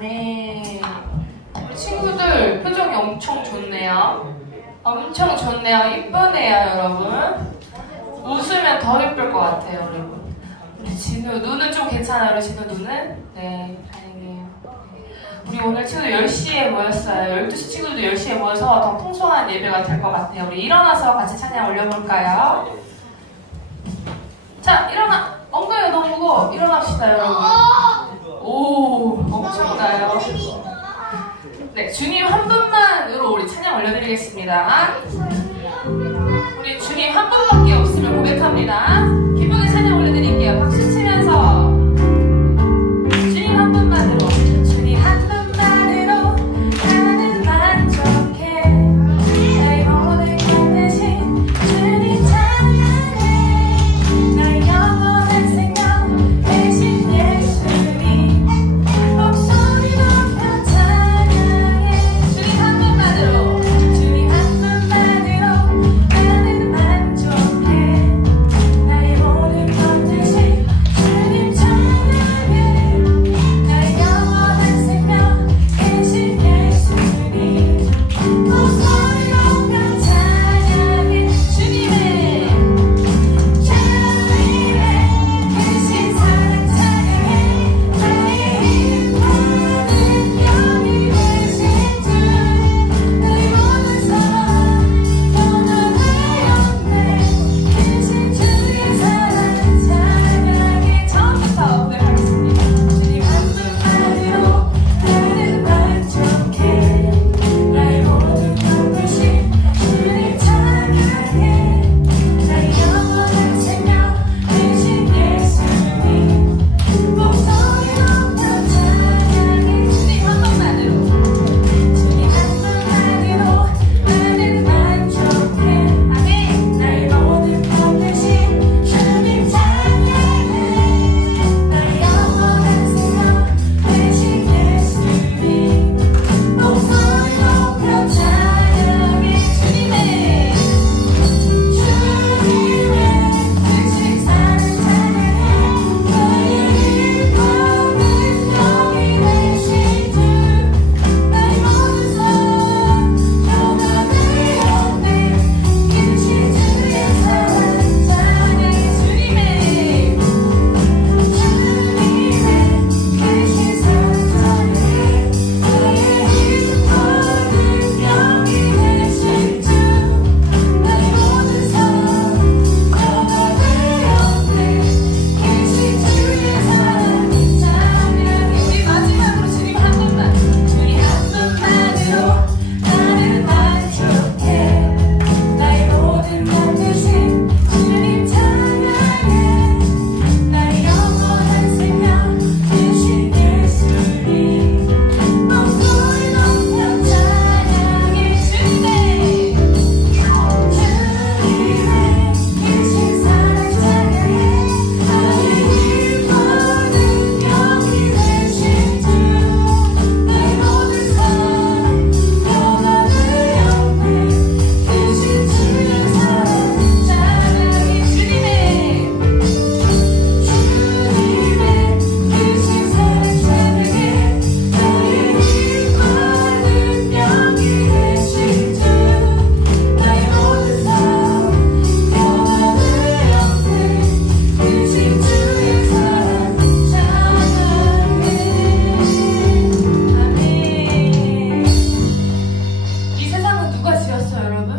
네. 우리 친구들 표정이 엄청 좋네요. 엄청 좋네요. 이쁘네요, 여러분. 웃으면 더 예쁠 것 같아요, 여러분. 우리 진우, 눈은 좀 괜찮아요, 우리 진우 눈은? 네, 다행이에요. 우리 오늘 친구들 10시에 모였어요. 12시 친구들도 10시에 모여서 더 풍성한 예배가 될 것 같아요. 우리 일어나서 같이 찬양 올려볼까요? 자, 일어나! 엉덩이가 너무 무거워. 일어납시다, 여러분. 오, 엄청나요. 네, 주님 한 분만으로 우리 찬양 올려드리겠습니다. 우리 주님 한 분밖에 없으면 고백합니다. 기쁘게 찬양 올려드릴게요. 박수 치면서 주님 한 분만으로, 주님 한 분만으로 나는 만족해. 나의 모든 것 대신 주님 찬양해. 나의 영원한 생명 대신 예수님 목소리 높여 찬양해. 주님 한 분만으로, 주님 한 분만으로 나는 만족해. 나의 모든 것 대신 주님 찬양해. 나의 영원한 생명 대신 예수님 목소리 높여 찬양해. 주님의 크신 사랑 찬양해. 나의 힘없는 영이 되신 주 나의 모든 삶 영원의 영내 크신 주의 사랑 찬양해. 처음부터 고백하겠습니다. 주님 한 분만으로 나는 만족해. 나의 모든 것 대신 주님 찬양해. 나의 영원한 생명 되신 예수님 목소리 높여 찬양해. 주님 한 분만으로, 주님 한 분만으로 나는 만족해. 아멘. 나의 모든 것 대신 주님 찬양해. 나의 영원한 생명 되신 예수님 목소리 높여 찬양해. 주님의 크신 사랑 찬양해. 나의 힘없는 영이 되신 주 나의 모든 삶 영원의 영내 크신 주의 사랑 찬양해. 주님의 크신 사랑 찬양해. 나의 힘없는 영이 되신 주 나의 모든 삶 영원의 영내 크신 주의 사랑 찬양해. 우리 마지막으로 주님 한 분만, 주님 한 분만으로 나는 만족해. 나의 모든 것 대신 주님 찬양해. 나의 영원한 생명 되신 예수님 목소리 높여 찬양해. 주님의 크신 사랑 찬양해. 나의 힘없는 영이 되신 주 나의 모든 삶 영원의 영내 크신 주의 사랑 찬양해. 주님의 크신 사랑 찬양해. 나의 힘없는 영이 되신 주 나의 모든 삶 영원의 영내 크신 주의 사랑 찬양해. 아멘. 이 세상은 누가 지었어요, 여러분?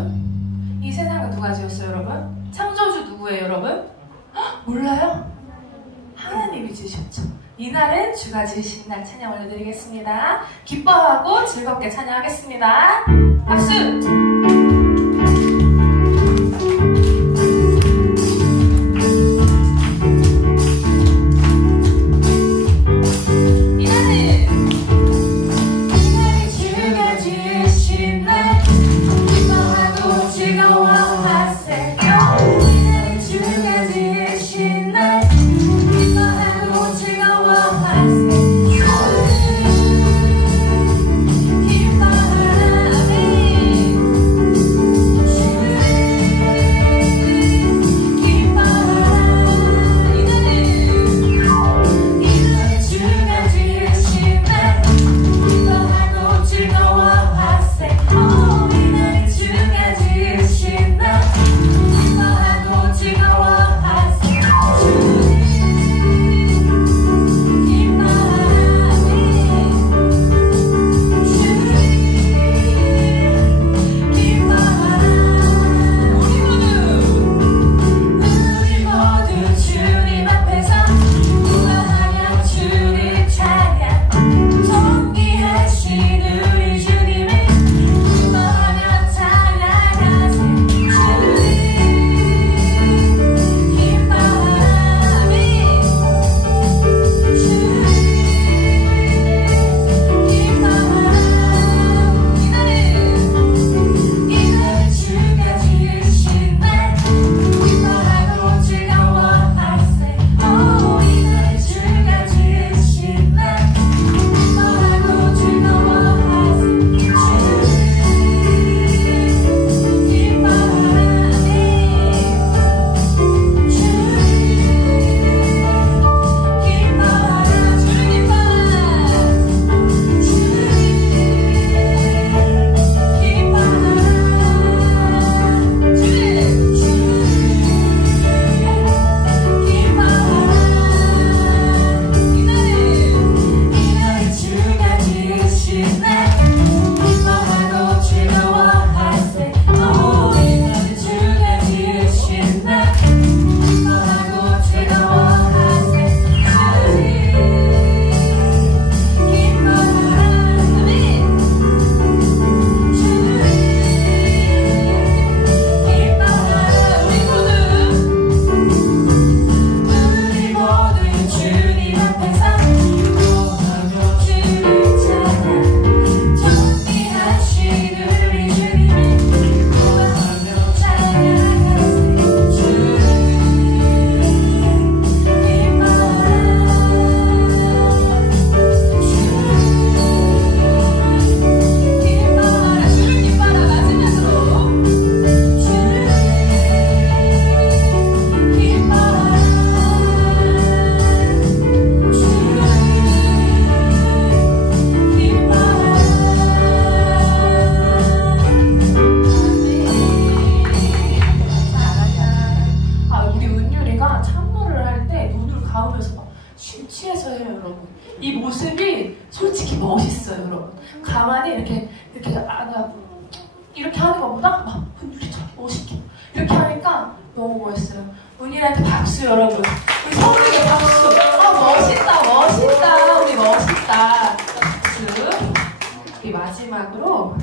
이 세상은 누가 지었어요, 여러분? 창조주 누구예요, 여러분? 헉, 몰라요? 하나님이 지으셨죠. 이날은 주가 지으신 날 찬양 올려드리겠습니다. 기뻐하고 즐겁게 찬양하겠습니다. 박수! 이날은 주가 지으신 날 기뻐하고 즐거워하세요. 이날은 주가 지으신 날 기뻐하고 주님 앞에서 기도하며 주를 찾아 존귀하신 우리 주님을 기도하며 찬양하세 취해서요, 여러분. 이 모습이 솔직히 멋있어요, 여러분. 가만히 이렇게 이렇게 하는 것보다 막 흔들리처럼 멋있게 이렇게 하니까 너무 멋있어요. 은희한테 박수, 여러분. 우리 서울에게 박수. 멋있다, 우리 멋있다. 박수. 우리 마지막으로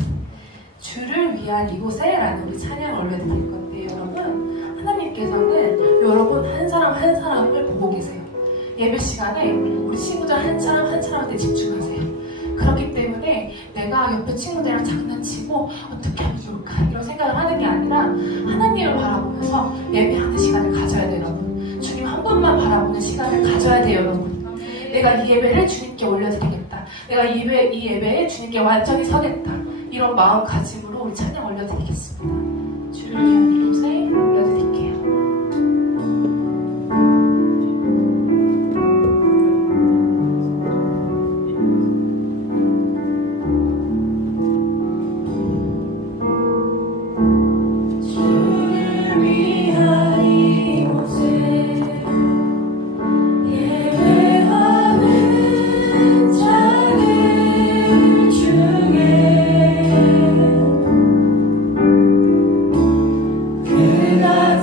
주를 위한 이곳에라는 우리 찬양을 올려드릴 건데, 여러분, 하나님께서는 여러분 한 사람 한 사람을 보고 계세요. 예배 시간에 우리 친구들 한 사람 한 사람한테 집중하세요. 그렇기 때문에 내가 옆에 친구들이랑 장난치고 어떻게 하면 좋을까 이런 생각을 하는 게 아니라 하나님을 바라보면서 예배하는 시간을 가져야 돼요, 여러분. 주님 한 분만 바라보는 시간을 가져야 돼요, 여러분. 내가 이 예배를 주님께 올려드리겠다. 내가 이 예배에 주님께 완전히 서겠다. 이런 마음가짐으로 우리 찬양 올려드리겠습니다. 주를 위한 이곳에 올려드릴게요. 그가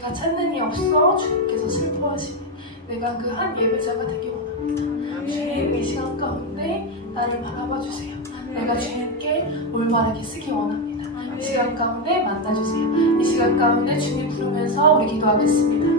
내가 찾는 이 없어 주님께서 슬퍼하시니 내가 그 한 예배자가 되기 원합니다. 주님 이 시간 가운데 나를 바라봐 주세요. 내가 주님께 올바르게 쓰기 원합니다. 이 시간 가운데 만나주세요. 이 시간 가운데 주님 부르면서 우리 기도하겠습니다.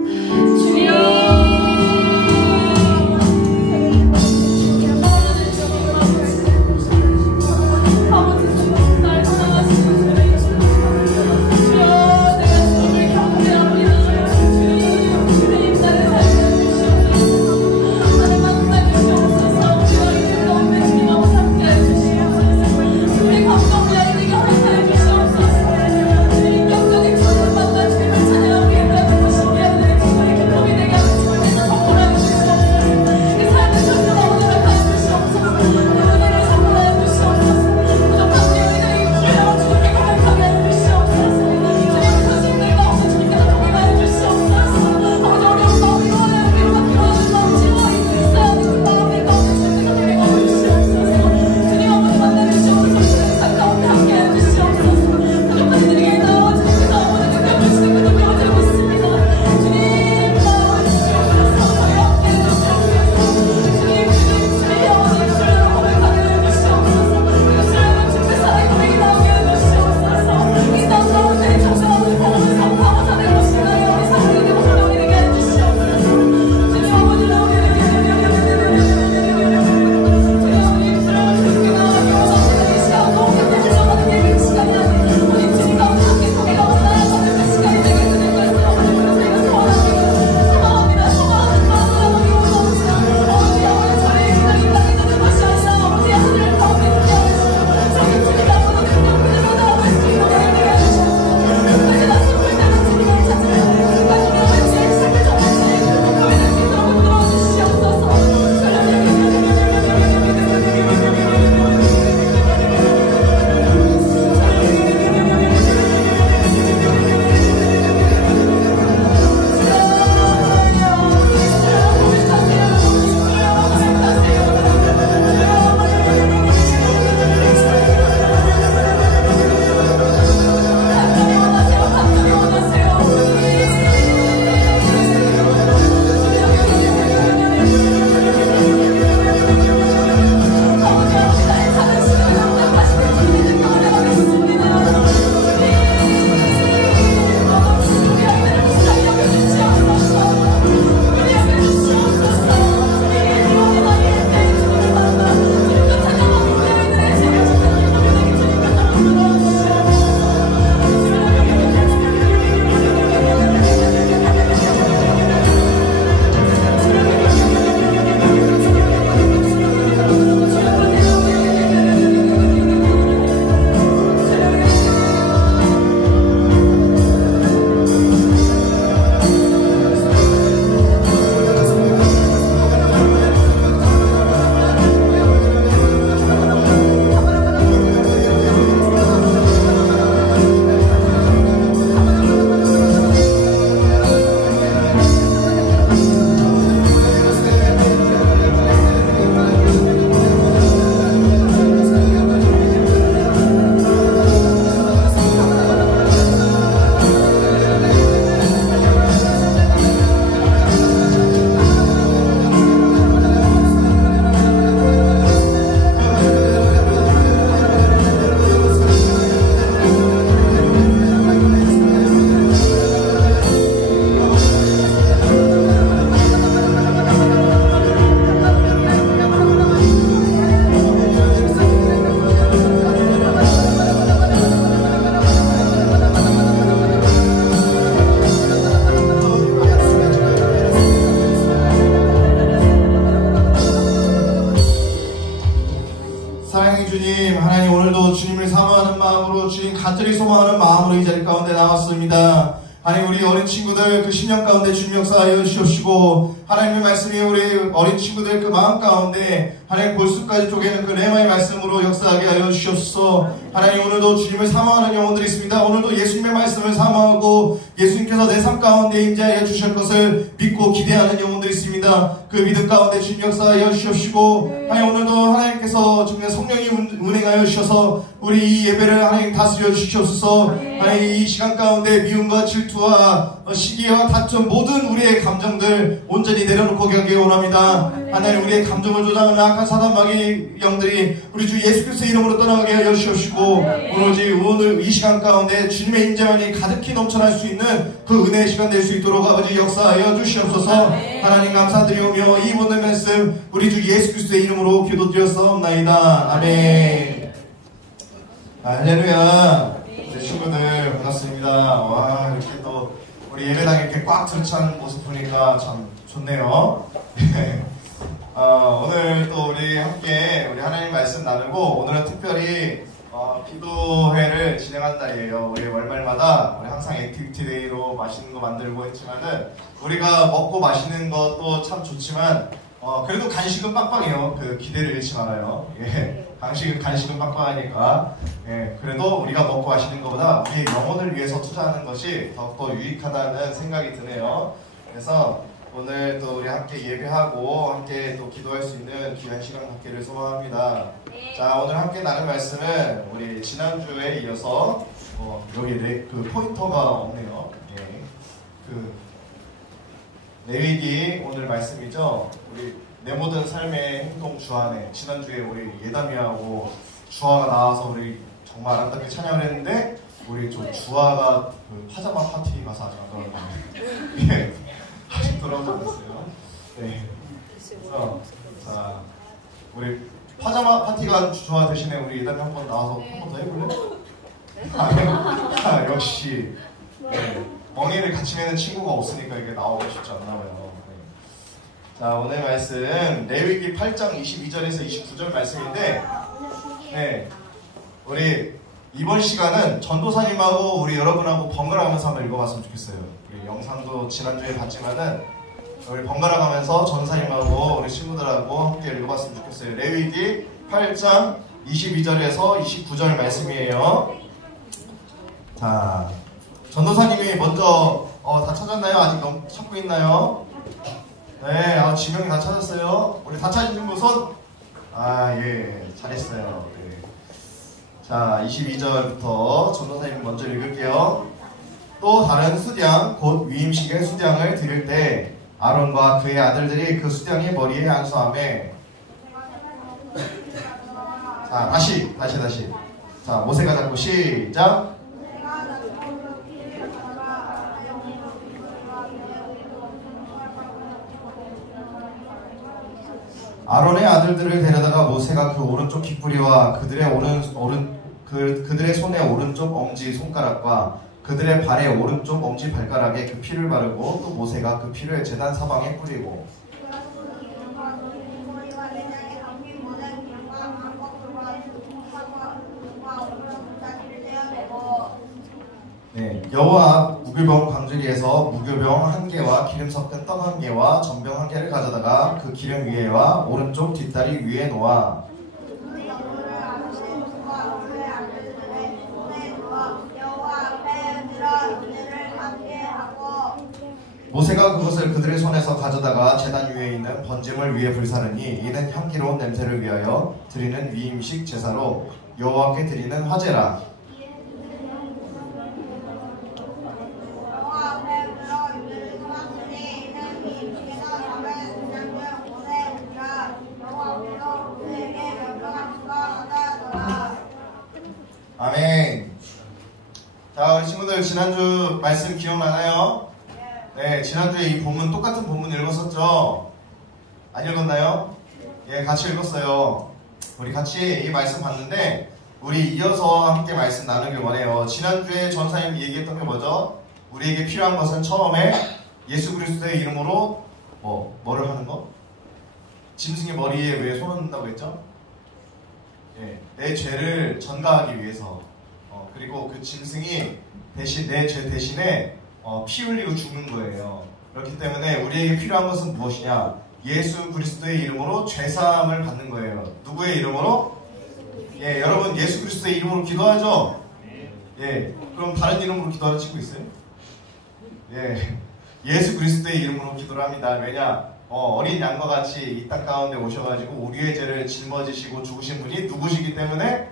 주님 간절히 소망하는 마음으로 이 자리 가운데 나왔습니다. 하나님, 우리 어린 친구들 그 심령 가운데 주님 역사하여 주시옵시고, 하나님의 말씀이 우리 어린 친구들 그 마음 가운데 하나님 골수까지 쪼개는 그 레마의 말씀으로 역사하게 하여 주시옵소서. 하나님 오늘도 주님을 사모하는 영혼들이 있습니다. 오늘도 예수님의 말씀을 사모하고 예수님께서 내 삶 가운데 임재하여 주실 것을 믿고 기대하는 영혼들이 있습니다. 그 믿음 가운데 주님 역사하여 주시옵시고 하나님 오늘도 하나님께서 정말 성령이 운행하여 주셔서 우리 이 예배를 하나님 다스려 주시옵소서. 하나님 이 시간 가운데 미움과 질투와 시기와 다툼 모든 우리의 감정들 온전히 내려놓고 가기 원합니다. 하나님 우리의 감정을 조장하는 악한 사단 마귀 영들이 우리 주 예수 그리스도의 이름으로 떠나가게 하여 주시옵시고 오늘 이 시간 가운데 주님의 인재만이 가득히 넘쳐날 수 있는 그 은혜의 시간 될 수 있도록 아버지 역사하여 주시옵소서. 하나님 감사드리오며 이 모든 말씀 우리 주 예수 그리스도의 이름으로 기도드렸사옵나이다. 아멘. 할렐루야. 우리 친구들 반갑습니다. 와 이렇게 또 우리 예배당에 이렇게 꽉 들어찬 모습 보니까 참 좋네요. 오늘 또 우리 함께 우리 하나님 말씀 나누고 오늘은 특별히 기도회를 진행한 날이에요. 우리 월말마다 우리 항상 액티비티 데이로 맛있는 거 만들고 했지만은 우리가 먹고 마시는 것도 참 좋지만 그래도 간식은 빡빡해요. 그 기대를 잃지 말아요. 예. 간식은 빡빡하니까 그래도 우리가 먹고 마시는 것보다 우리의 영혼을 위해서 투자하는 것이 더욱더 유익하다는 생각이 드네요. 그래서 오늘 또 우리 함께 예배하고 함께 또 기도할 수 있는 귀한 시간 갖기를 소망합니다. 자, 오늘 함께 나눌 말씀은 우리 지난주에 이어서 여기 그 포인터가 없네요. 그 레위기 오늘 말씀이죠. 우리 내 모든 삶의 행동 주안에 지난주에 우리 예담이하고 주아가 나와서 우리 정말 아름답게 찬양을 했는데 우리 좀 주아가 그 파자마 파티 가서 아직 안 돌아왔네요. 아직 돌아오지 않았어요. 네. 그래서 자 우리 파자마 파티가 주아 대신에 우리 예담이 한번 나와서 한 번 더 해볼래? 역시 멍이를 같이 매는 친구가 없으니까 이게 나오고 싶지 않나 봐요. 자, 오늘 말씀 레위기 8장 22절에서 29절 말씀인데 우리 이번 시간은 전도사님하고 우리 여러분하고 번갈아 가면서 한번 읽어봤으면 좋겠어요. 우리 영상도 지난주에 봤지만은 우리 번갈아 가면서 전사님하고 우리 친구들하고 함께 읽어봤으면 좋겠어요. 레위기 8장 22절에서 29절 말씀이에요. 자, 전도사님이 먼저 다 찾았나요? 아직 찾고 있나요? 네, 지명이 다 찾았어요. 우리 다 찾으신 분 손? 예, 잘했어요. 네. 자, 22절부터 전도사님 먼저 읽을게요. 또 다른 수장, 곧 위임식의 수장을 드릴 때 아론과 그의 아들들이 그 수장의 머리에 안수하매. 자, 다시. 자, 모세가 잡고 시작. 아론의 아들들을 데려다가 모세가 그 오른쪽 깃뿌리와 그들의 손의 오른쪽 엄지 손가락과 그들의 발의 오른쪽 엄지 발가락에 그 피를 바르고 또 모세가 그 피를 제단 사방에 뿌리고 여호와 앞 무교병 광주리에서 무교병 1개와 기름 섞은 떡 1개와 전병 1개를 가져다가 그 기름 위에와 오른쪽 뒷다리 위에 놓아 모세가 그것을 그들의 손에서 가져다가 제단 위에 있는 번제물 위에 불사르니 이는 향기로운 냄새를 위하여 드리는 위임식 제사로 여호와께 드리는 화제라. 아멘. 자, 우리 친구들 지난주 말씀 기억나나요? 네, 지난주에 이 본문 똑같은 본문 읽었었죠? 안 읽었나요? 예, 같이 읽었어요. 우리 같이 이 말씀 봤는데 우리 이어서 함께 말씀 나누길 원해요. 지난주에 전사님이 얘기했던 게 뭐죠? 우리에게 필요한 것은 처음에 예수 그리스도의 이름으로 뭐를 하는 거? 짐승의 머리에 왜 손을 넣는다고 했죠? 예, 내 죄를 전가하기 위해서 그리고 그 짐승이 대신 내 죄 대신에 피 흘리고 죽는 거예요. 그렇기 때문에 우리에게 필요한 것은 무엇이냐? 예수 그리스도의 이름으로 죄사함을 받는 거예요. 누구의 이름으로? 예, 여러분 예수 그리스도의 이름으로 기도하죠? 예, 그럼 다른 이름으로 기도하는 친구 있어요? 예, 예수 그리스도의 이름으로 기도를 합니다. 왜냐? 어린 양과 같이 이 땅 가운데 오셔가지고 우리의 죄를 짊어지시고 죽으신 분이 누구시기 때문에?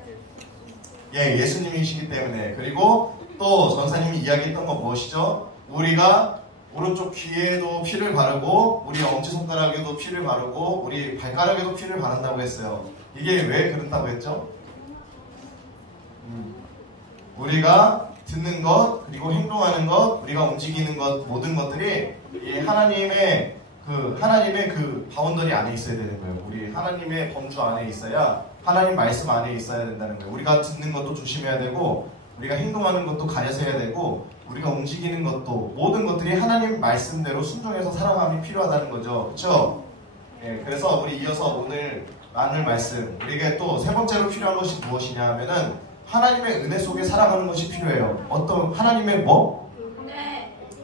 예, 예수님이시기 때문에. 그리고 또 전사님이 이야기했던 건 무엇이죠? 우리가 오른쪽 귀에도 피를 바르고 우리 엄지손가락에도 피를 바르고 우리 발가락에도 피를 바른다고 했어요. 이게 왜 그런다고 했죠? 우리가 듣는 것, 그리고 행동하는 것, 우리가 움직이는 것, 모든 것들이 이 하나님의 그 바운더리 안에 있어야 되는 거예요. 우리 하나님의 범주 안에 있어야, 하나님 말씀 안에 있어야 된다는 거예요. 우리가 듣는 것도 조심해야 되고, 우리가 행동하는 것도 가려서 해야 되고, 우리가 움직이는 것도, 모든 것들이 하나님 말씀대로 순종해서 살아감이 필요하다는 거죠. 그렇죠? 예, 그래서 우리 이어서 오늘 나눌 말씀, 우리에게 또 세 번째로 필요한 것이 무엇이냐 하면은 하나님의 은혜 속에 살아가는 것이 필요해요. 어떤 하나님의 뭐?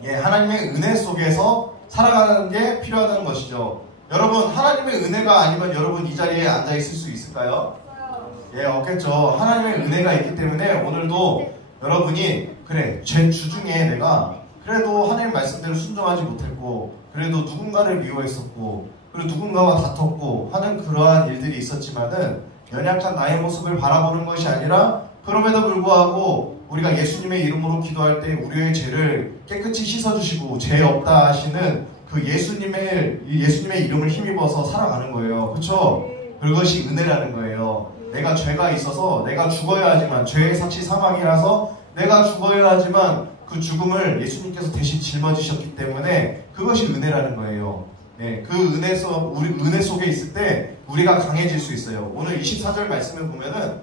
예, 하나님의 은혜 속에서 살아가는 게 필요하다는 것이죠. 여러분, 하나님의 은혜가 아니면 여러분 이 자리에 앉아 있을 수 있을까요? 예, 없겠죠. 하나님의 은혜가 있기 때문에 오늘도 여러분이 그래, 제 주중에 내가 그래도 하나님 말씀대로 순종하지 못했고, 그래도 누군가를 미워했었고, 그리고 누군가와 다퉜고 하는 그러한 일들이 있었지만은 연약한 나의 모습을 바라보는 것이 아니라, 그럼에도 불구하고 우리가 예수님의 이름으로 기도할 때 우리의 죄를 깨끗이 씻어주시고 죄 없다 하시는 그 예수님의 이름을 힘입어서 살아가는 거예요. 그렇죠? 그것이 은혜라는 거예요. 내가 죄가 있어서 내가 죽어야 하지만, 죄의 삭시 사망이라서 내가 죽어야 하지만 그 죽음을 예수님께서 대신 짊어지셨기 때문에 그것이 은혜라는 거예요. 네, 그 우리 은혜 속에 있을 때 우리가 강해질 수 있어요. 오늘 24절 말씀을 보면은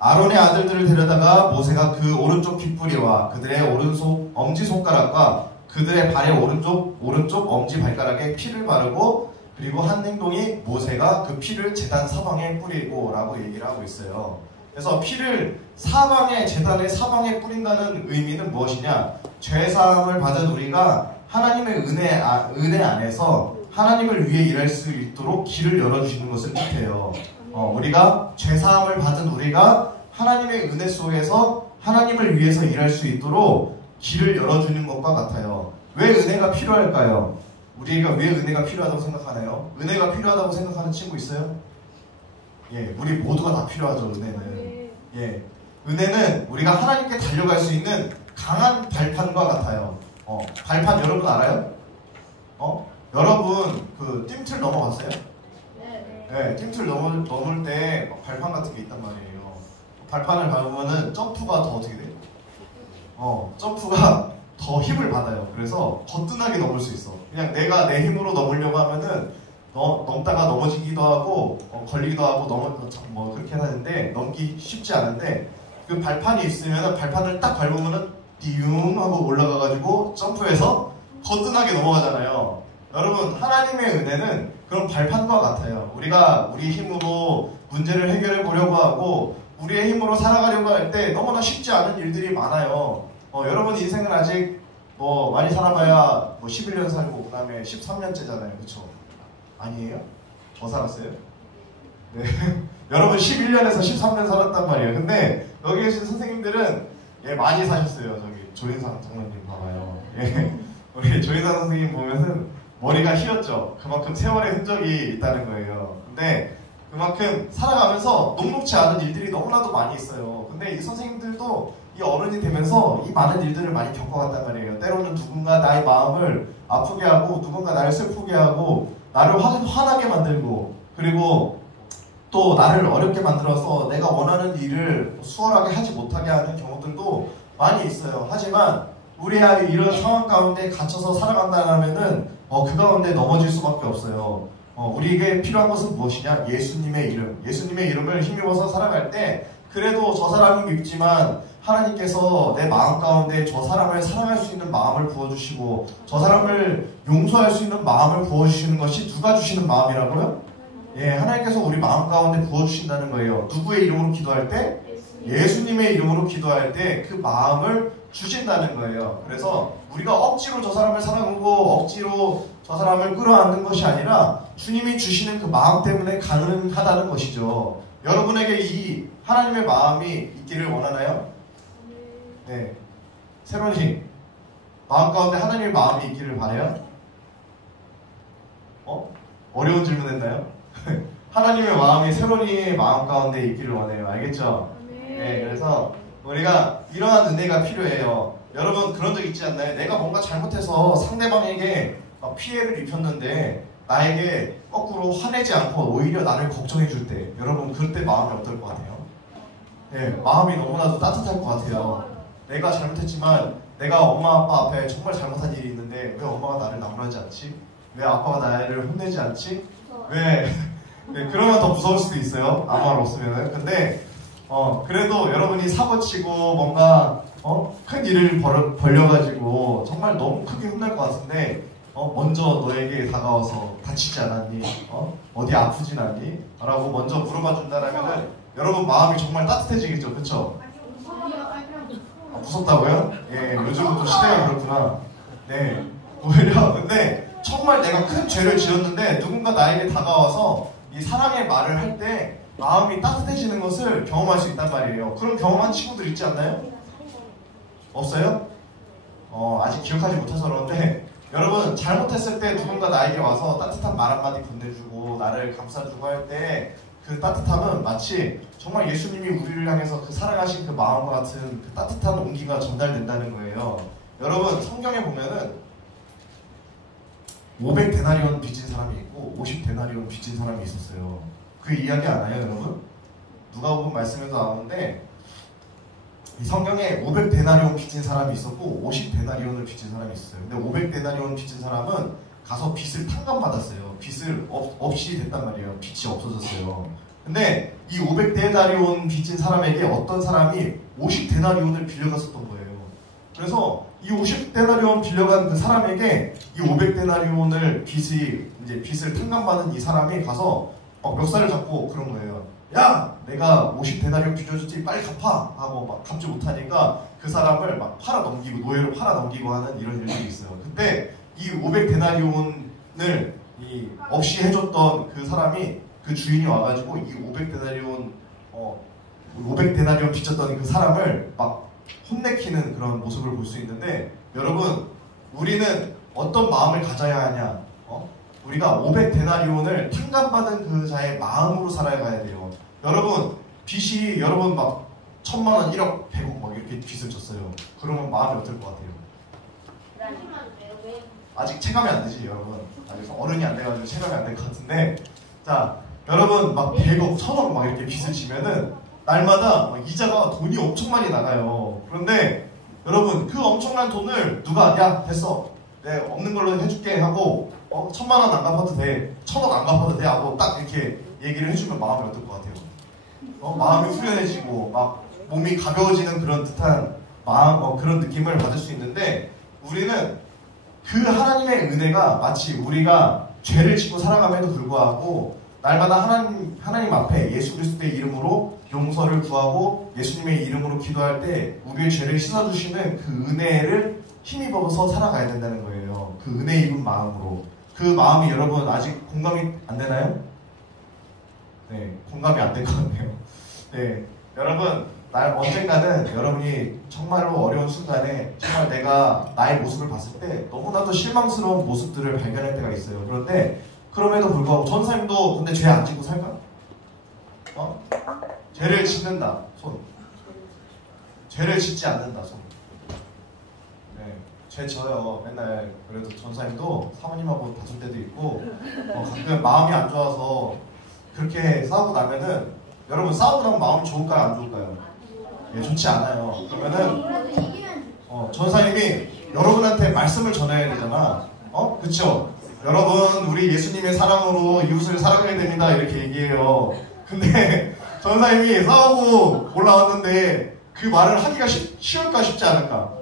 아론의 아들들을 데려다가 모세가 그 오른쪽 귓뿌리와 그들의 오른손 엄지손가락과 그들의 발의 오른쪽 엄지발가락에 피를 바르고, 그리고 한 행동이 모세가 그 피를 제단 사방에 뿌리고 라고 얘기를 하고 있어요. 그래서 피를 제단의 사방에 뿌린다는 의미는 무엇이냐? 죄사함을 받은 우리가 하나님의 은혜 안에서 하나님을 위해 일할 수 있도록 길을 열어주시는 것을 뜻해요. 우리가 죄사함을 받은 우리가 하나님의 은혜 속에서 하나님을 위해서 일할 수 있도록 길을 열어주는 것과 같아요. 왜 은혜가 필요할까요? 우리가 왜 은혜가 필요하다고 생각하나요? 은혜가 필요하다고 생각하는 친구 있어요? 예, 우리 모두가 다 필요하죠, 은혜는. 예, 은혜는 우리가 하나님께 달려갈 수 있는 강한 발판과 같아요. 발판 여러분 알아요? 여러분 그 띵틀 넘어갔어요? 네, 띵틀 넘을 때 발판 같은 게 있단 말이에요. 발판을 밟으면은 점프가 더 어떻게 돼요? 점프가 더 힘을 받아요. 그래서 거뜬하게 넘을 수 있어. 그냥 내가 내 힘으로 넘으려고 하면은 넘다가 넘어지기도 하고 걸리기도 하고 그렇게 하는데 넘기 쉽지 않은데, 그 발판이 있으면은 발판을 딱 밟으면은 띠용 하고 올라가가지고 점프해서 거뜬하게 넘어가잖아요. 여러분, 하나님의 은혜는 그런 발판과 같아요. 우리가 우리 힘으로 문제를 해결해 보려고 하고 우리의 힘으로 살아가려고 할 때 너무나 쉽지 않은 일들이 많아요. 여러분 인생은 아직 많이 살아봐야 11년 살고 그 다음에 13년째잖아요. 그쵸? 아니에요? 더 살았어요? 네. 여러분 11년에서 13년 살았단 말이에요. 근데 여기 계신 선생님들은 많이 사셨어요. 저기 조인상 장로님 봐봐요. 우리 조인상 선생님 보면은 머리가 휘었죠. 그만큼 세월의 흔적이 있다는 거예요. 근데 그만큼 살아가면서 녹록지 않은 일들이 너무나도 많이 있어요. 근데 이 선생님들도 이 어른이 되면서 이 많은 일들을 많이 겪어갔단 말이에요. 때로는 누군가 나의 마음을 아프게 하고, 누군가 나를 슬프게 하고, 나를 화나게 만들고, 그리고 또 나를 어렵게 만들어서 내가 원하는 일을 수월하게 하지 못하게 하는 경우들도 많이 있어요. 하지만 우리가 이런 상황 가운데 갇혀서 살아간다면은 그 가운데 넘어질 수밖에 없어요. 우리에게 필요한 것은 무엇이냐? 예수님의 이름. 예수님의 이름을 힘입어서 살아갈 때, 그래도 저 사람이 밉지만 하나님께서 내 마음 가운데 저 사람을 사랑할 수 있는 마음을 부어주시고, 저 사람을 용서할 수 있는 마음을 부어주시는 것이 누가 주시는 마음이라고요? 예, 하나님께서 우리 마음 가운데 부어주신다는 거예요. 누구의 이름으로 기도할 때? 예수님의 이름으로 기도할 때 그 마음을 주신다는 거예요. 그래서 우리가 억지로 저 사람을 사랑하고 억지로 저 사람을 끌어안는 것이 아니라 주님이 주시는 그 마음 때문에 가능하다는 것이죠. 여러분에게 이 하나님의 마음이 있기를 원하나요? 네. 세론이 마음 가운데 하나님의 마음이 있기를 바라요? 어려운 질문 했나요? 하나님의 마음이 세론이의 마음 가운데 있기를 원해요. 알겠죠? 네. 그래서 우리가 이러한 은혜가 필요해요. 여러분 그런 적 있지 않나요? 내가 뭔가 잘못해서 상대방에게 피해를 입혔는데 나에게 거꾸로 화내지 않고 오히려 나를 걱정해 줄 때, 여러분 그때 마음이 어떨 것 같아요? 네, 마음이 너무나도 따뜻할 것 같아요. 내가 잘못했지만 내가 엄마 아빠 앞에 정말 잘못한 일이 있는데 왜 엄마가 나를 나무라지 않지? 왜 아빠가 나를 혼내지 않지? 왜 네, 그러면 더 무서울 수도 있어요. 아무 말 없으면은. 근데 그래도 여러분이 사고치고 뭔가 큰 일을 벌려가지고 정말 너무 크게 혼날 것 같은데 먼저 너에게 다가와서 다치지 않았니? 어디 아프진 않니? 라고 먼저 물어봐 준다라면은 여러분 마음이 정말 따뜻해지겠죠, 그쵸? 무섭다고요? 예, 요즘은 또 시대가 그렇구나. 네, 오히려 근데 정말 내가 큰 죄를 지었는데 누군가 나에게 다가와서 이 사랑의 말을 할 때 마음이 따뜻해지는 것을 경험할 수 있단 말이에요. 그런 경험한 친구들 있지 않나요? 없어요? 아직 기억하지 못해서 그런데 여러분 잘못했을 때 누군가 나에게 와서 따뜻한 말 한마디 건네주고 나를 감싸주고 할 때 그 따뜻함은 마치 정말 예수님이 우리를 향해서 그 사랑하신 그 마음과 같은 그 따뜻한 온기가 전달된다는 거예요. 여러분 성경에 보면은 500데나리온 빚진 사람이 있고 50데나리온 빚진 사람이 있었어요. 그 이야기 아나요, 여러분? 누가복음 말씀에도 나오는데 이 성경에 500데나리온 빚진 사람이 있었고 50데나리온을 빚진 사람이 있었어요. 근데 500데나리온 빚진 사람은 가서 빚을 탕감받았어요. 빚을 없이 됐단 말이에요. 빚이 없어졌어요. 근데 이 500데나리온 빚진 사람에게 어떤 사람이 50데나리온을 빌려갔었던 거예요. 그래서 이 50데나리온 빌려간 그 사람에게 이 500데나리온을 빚을 탕감받은 이 사람이 가서 막 멱살을 잡고 그런 거예요. 야! 내가 50데나리온 빌려줬지 빨리 갚아! 하고 막 갚지 못하니까 그 사람을 막 팔아넘기고 노예로 팔아넘기고 하는 이런 일들이 있어요. 그때 이 500데나리온을 없이 해줬던 그 사람이 그 주인이 와가지고 이 500데나리온 빚졌던 그 사람을 막 혼내키는 그런 모습을 볼 수 있는데 여러분 우리는 어떤 마음을 가져야 하냐? 우리가 500데나리온을 탕감받은 그 자의 마음으로 살아가야 돼요. 여러분 빚이 여러분 막 1000만원, 1억, 100억 막 이렇게 빚을 졌어요. 그러면 마음이 어떨 것 같아요? 아직 체감이 안 되지 여러분. 아직 어른이 안 돼가지고 체감이 안 될 것 같은데 자 여러분 막 100억, 1000억 막 이렇게 빚을 지면은 날마다 이자가 돈이 엄청 많이 나가요. 그런데 여러분 그 엄청난 돈을 누가 야 됐어 내 없는 걸로 해줄게 하고 1000만원 안 갚아도 돼 1000억 안 갚아도 돼 하고 딱 이렇게 얘기를 해주면 마음이 어떨 것 같아요? 마음이 후련해지고 막 몸이 가벼워지는 그런 듯한 마음 그런 느낌을 받을 수 있는데 우리는 그 하나님의 은혜가 마치 우리가 죄를 짓고 살아감에도 불구하고 날마다 하나님 앞에 예수 그리스도의 이름으로 용서를 구하고 예수님의 이름으로 기도할 때 우리의 죄를 씻어주시는 그 은혜를 힘입어서 살아가야 된다는 거예요. 그 은혜 입은 마음으로. 그 마음이 여러분 아직 공감이 안 되나요? 네, 공감이 안 될 것 같네요. 네, 여러분 언젠가는 여러분이 정말로 어려운 순간에 정말 내가 나의 모습을 봤을 때 너무나도 실망스러운 모습들을 발견할 때가 있어요. 그런데 그럼에도 불구하고 전사님도 근데 죄 안 짓고 살까? 죄를 짓는다 손. 죄를 짓지 않는다 손. 네, 죄 져요. 맨날 그래도 전사님도 사모님하고 다툴 때도 있고 가끔 마음이 안 좋아서 그렇게 싸우고 나면은 여러분 싸우고 나면 마음이 좋을까요 안 좋을까요? 예, 좋지 않아요. 그러면은 전사님이 여러분한테 말씀을 전해야 되잖아. 그쵸? 여러분 우리 예수님의 사랑으로 이웃을 사랑해야 됩니다 이렇게 얘기해요. 근데 전사님이 싸우고 올라왔는데 그 말을 하기가 쉬울까 쉽지 않을까?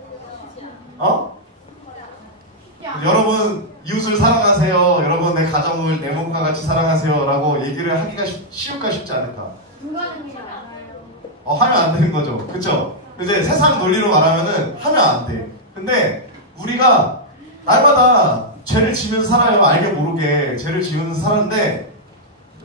여러분 이웃을 사랑하세요. 여러분 내 가정을 내 몸과 같이 사랑하세요 라고 얘기를 하기가 쉬울까 쉽지 않을까? 하면 안 되는 거죠. 그쵸? 이제 세상 논리로 말하면은 하면 안 돼. 근데 우리가 날마다 죄를 지면서 살아요. 알게 모르게 죄를 지면서 사는데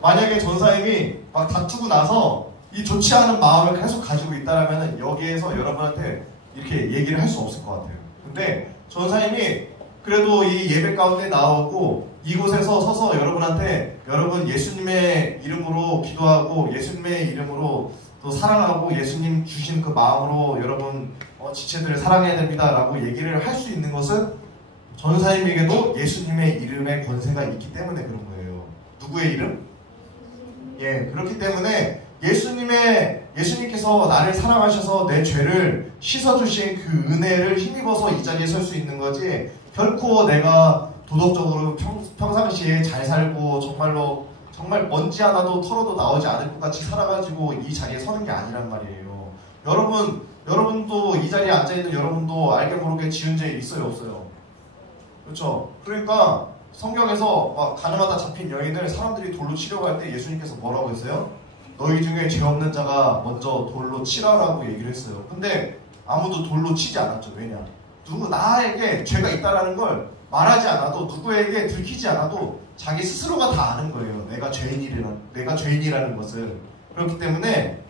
만약에 전사님이 막 다투고 나서 이 좋지 않은 마음을 계속 가지고 있다라면 여기에서 여러분한테 이렇게 얘기를 할 수 없을 것 같아요. 근데 전사님이 그래도 이 예배 가운데 나오고 이곳에서 서서 여러분한테 여러분 예수님의 이름으로 기도하고 예수님의 이름으로 또 사랑하고 예수님 주신 그 마음으로 여러분 지체들을 사랑해야 됩니다 라고 얘기를 할 수 있는 것은 전사님에게도 예수님의 이름의 권세가 있기 때문에 그런 거예요. 누구의 이름? 예, 그렇기 때문에 예수님께서 나를 사랑하셔서 내 죄를 씻어주신 그 은혜를 힘입어서 이 자리에 설 수 있는 거지, 결코 내가 도덕적으로 평상시에 잘 살고 정말 먼지 하나도 털어도 나오지 않을 것 같이 살아가지고 이 자리에 서는 게 아니란 말이에요. 여러분도 이 자리에 앉아있는 여러분도 알게 모르게 지은 죄 있어요, 없어요? 그렇죠? 그러니까 성경에서 막 가늠하다 잡힌 여인을 사람들이 돌로 치려고 할 때 예수님께서 뭐라고 했어요? 너희 중에 죄 없는 자가 먼저 돌로 치라라고 얘기를 했어요. 근데 아무도 돌로 치지 않았죠. 왜냐? 나에게 죄가 있다라는 걸 말하지 않아도, 누구에게 들키지 않아도 자기 스스로가 다 아는 거예요. 내가 죄인이라는 것을. 그렇기 때문에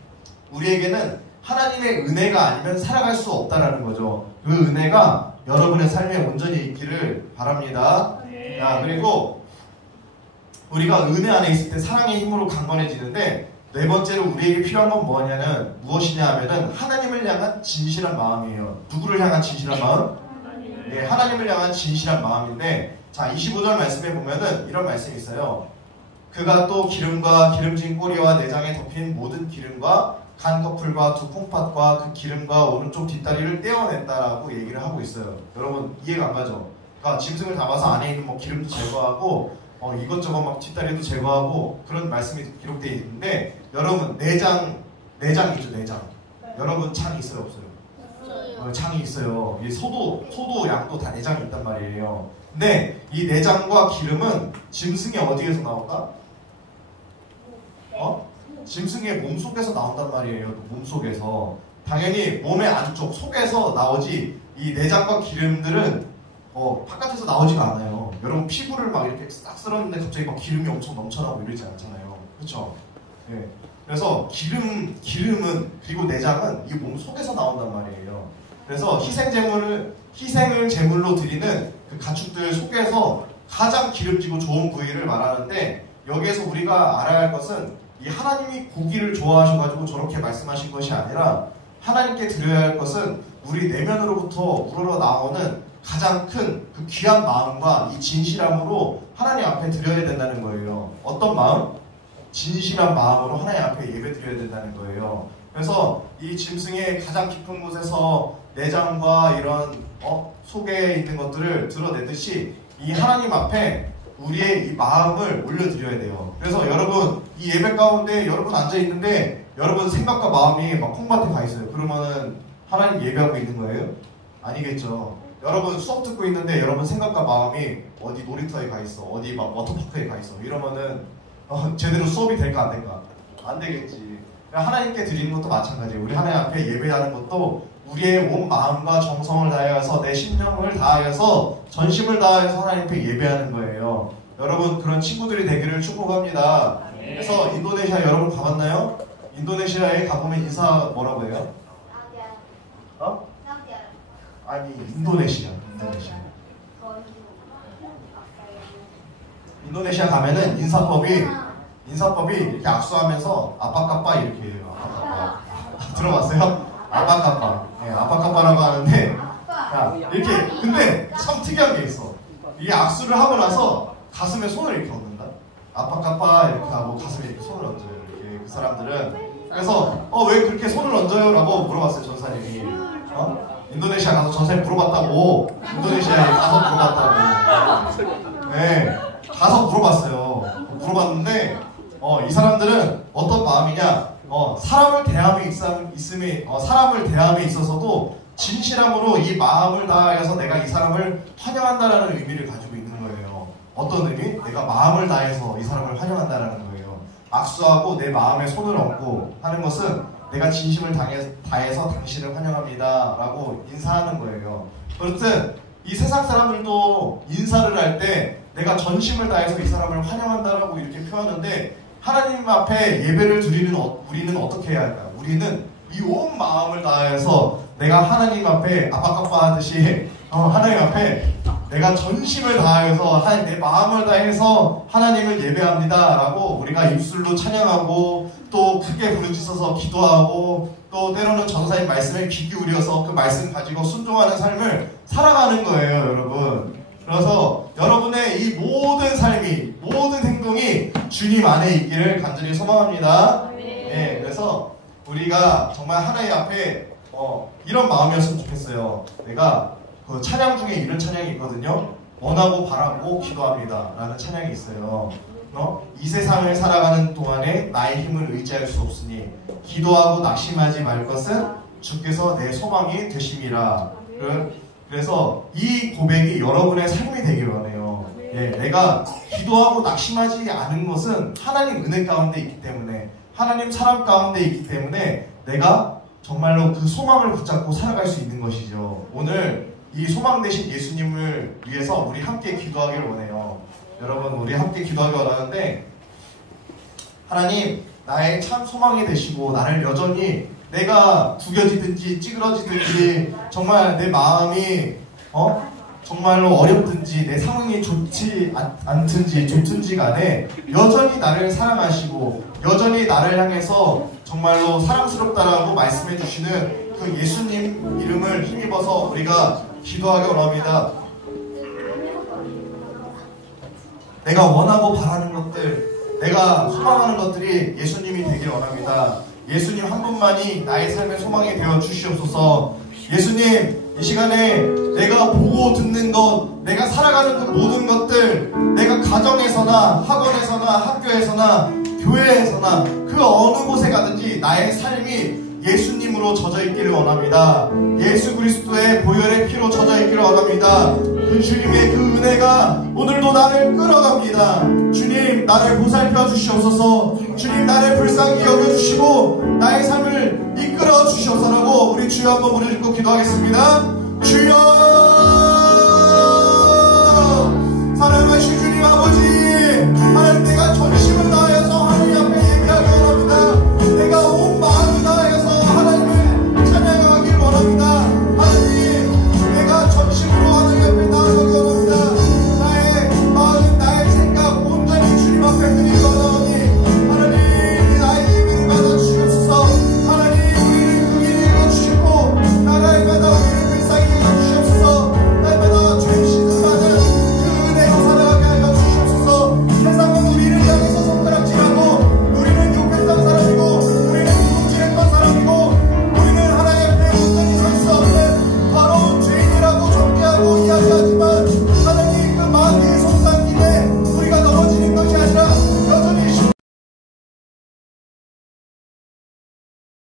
우리에게는 하나님의 은혜가 아니면 살아갈 수 없다라는 거죠. 그 은혜가 여러분의 삶에 온전히 있기를 바랍니다. 자, 그리고 우리가 은혜 안에 있을 때 사랑의 힘으로 강건해지는데, 네 번째로 우리에게 필요한 건 무엇이냐 하면은 하나님을 향한 진실한 마음이에요. 누구를 향한 진실한 마음? 네, 하나님을 향한 진실한 마음인데, 자, 25절 말씀에 보면은 이런 말씀이 있어요. 그가 또 기름과 기름진 꼬리와 내장에 덮인 모든 기름과 간 커플과 두 콩팥과 그 기름과 오른쪽 뒷다리를 떼어냈다라고 얘기를 하고 있어요. 여러분 이해가 안 가죠? 그러니까 짐승을 잡아서 안에 있는 기름도 제거하고 이것저것 막 뒷다리도 제거하고 그런 말씀이 기록되어 있는데, 여러분 내장이죠, 내장. 여러분 창이 있어요, 없어요? 창이 있어요. 이 소도 양도 다 내장이 있단 말이에요. 근데 이 내장과 기름은 짐승의 어디에서 나올까? 짐승의 몸속에서 나온단 말이에요. 몸속에서. 당연히 몸의 안쪽, 속에서 나오지, 이 내장과 기름들은 바깥에서 나오지가 않아요. 여러분 피부를 막 이렇게 싹 쓸었는데 갑자기 막 기름이 엄청 넘쳐나고 이러지 않잖아요. 그렇죠? 네. 그래서 기름은, 그리고 내장은 이 몸 속에서 나온단 말이에요. 그래서 희생을 제물로 드리는 그 가축들 속에서 가장 기름지고 좋은 부위를 말하는데, 여기에서 우리가 알아야 할 것은 이 하나님이 고기를 좋아하셔가지고 저렇게 말씀하신 것이 아니라, 하나님께 드려야 할 것은 우리 내면으로부터 우러러 나오는 가장 큰 그 귀한 마음과 이 진실함으로 하나님 앞에 드려야 된다는 거예요. 어떤 마음? 진실한 마음으로 하나님 앞에 예배 드려야 된다는 거예요. 그래서 이 짐승의 가장 깊은 곳에서 내장과 이런 속에 있는 것들을 드러내듯이 이 하나님 앞에 우리의 이 마음을 올려드려야 돼요. 그래서 여러분 이 예배 가운데 여러분 앉아있는데 여러분 생각과 마음이 막 콩밭에 가 있어요. 그러면은 하나님 예배하고 있는 거예요? 아니겠죠. 여러분 수업 듣고 있는데 여러분 생각과 마음이 어디 놀이터에 가 있어, 어디 막 워터파크에 가 있어, 이러면은 제대로 수업이 될까 안 될까? 안 되겠지. 하나님께 드리는 것도 마찬가지예요. 우리 하나님 앞에 예배하는 것도 우리의 온 마음과 정성을 다하여서, 내 심령을 다하여서, 전심을 다하여서 하나님 앞에 예배하는 거예요. 여러분 그런 친구들이 되기를 축복합니다. 그래서 인도네시아 여러분 가봤나요? 인도네시아에 가보면 인사 뭐라고 해요? 아니 인도네시아 가면은 인사법이 이렇게 악수하면서 아빠까빠 이렇게 해요. 아빠까빠. 들어봤어요? 아빠까빠. 네, 아빠까빠라고 하는데, 이렇게, 근데 참 특이한 게 있어. 이게 악수를 하고 나서 가슴에 손을 이렇게 얹는다. 아빠까빠 이렇게 하고 가슴에 이렇게 손을 얹어요. 이렇게 그 사람들은. 그래서 왜 그렇게 손을 얹어요? 라고 물어봤어요, 전사님이. 인도네시아 가서 전사님 물어봤다고. 인도네시아에 가서 물어봤다고. 네, 가서 물어봤어요. 물어봤는데 이 사람들은 어떤 마음이냐, 사람을 대함에 있어서도 진실함으로 이 마음을 다해서 내가 이 사람을 환영한다라는 의미를 가지고 있는 거예요. 어떤 의미? 내가 마음을 다해서 이 사람을 환영한다라는 거예요. 악수하고 내 마음에 손을 얹고 하는 것은 내가 진심을 다해서 당신을 환영합니다 라고 인사하는 거예요. 그렇듯 이 세상 사람들도 인사를 할 때 내가 전심을 다해서 이 사람을 환영한다라고 이렇게 표하는데, 하나님 앞에 예배를 드리는 우리는 어떻게 해야 할까요? 우리는 이 온 마음을 다해서 내가 하나님 앞에 아빠까빠 하듯이 하나님 앞에 내가 전심을 다해서 내 마음을 다해서 하나님을 예배합니다 라고 우리가 입술로 찬양하고, 또 크게 부르짖어서 기도하고, 또 때로는 전사의 말씀에 귀 기울여서 그 말씀 가지고 순종하는 삶을 살아가는 거예요, 여러분. 그래서 여러분의 이 모든 삶이, 모든 행동이 주님 안에 있기를 간절히 소망합니다. 네, 그래서 우리가 정말 하나님 앞에 이런 마음이었으면 좋겠어요. 내가 그 찬양 중에 이런 찬양이 있거든요. 원하고 바라고 기도합니다 라는 찬양이 있어요. 이 세상을 살아가는 동안에 나의 힘을 의지할 수 없으니 기도하고 낙심하지 말 것은 주께서 내 소망이 되심이라. 그래서 이 고백이 여러분의 삶이 되길 원해요. 예, 내가 기도하고 낙심하지 않은 것은 하나님 은혜 가운데 있기 때문에, 하나님 사랑 가운데 있기 때문에 내가 정말로 그 소망을 붙잡고 살아갈 수 있는 것이죠. 오늘 이 소망 되신 예수님을 위해서 우리 함께 기도하기를 원해요. 여러분, 우리 함께 기도하기 원하는데, 하나님, 나의 참 소망이 되시고 나를 여전히 내가 구겨지든지 찌그러지든지 정말 내 마음이 정말로 어렵든지 내 상황이 좋지 않든지 좋든지 간에 여전히 나를 사랑하시고 여전히 나를 향해서 정말로 사랑스럽다라고 말씀해 주시는 그 예수님 이름을 힘입어서 우리가 기도하기 원합니다. 내가 원하고 바라는 것들, 내가 소망하는 것들이 예수님이 되길 원합니다. 예수님 한 분만이 나의 삶의 소망이 되어 주시옵소서. 예수님, 이 시간에 내가 보고 듣는 것, 내가 살아가는 그 모든 것들, 내가 가정에서나 학원에서나 학교에서나 교회에서나 그 어느 곳에 가든지 나의 삶이 예수님으로 젖어 있기를 원합니다. 예수 그리스도의 보혈의 피로 젖어 있기를 원합니다. 그 주님의 그 은혜가 오늘도 나를 끌어갑니다. 주님, 나를 보살펴 주시옵소서. 주님, 나를 불쌍히 여겨주시고 나의 삶을 이끌어 주시옵소서라고 우리 주여 한번 부르짖고 기도하겠습니다. 주여!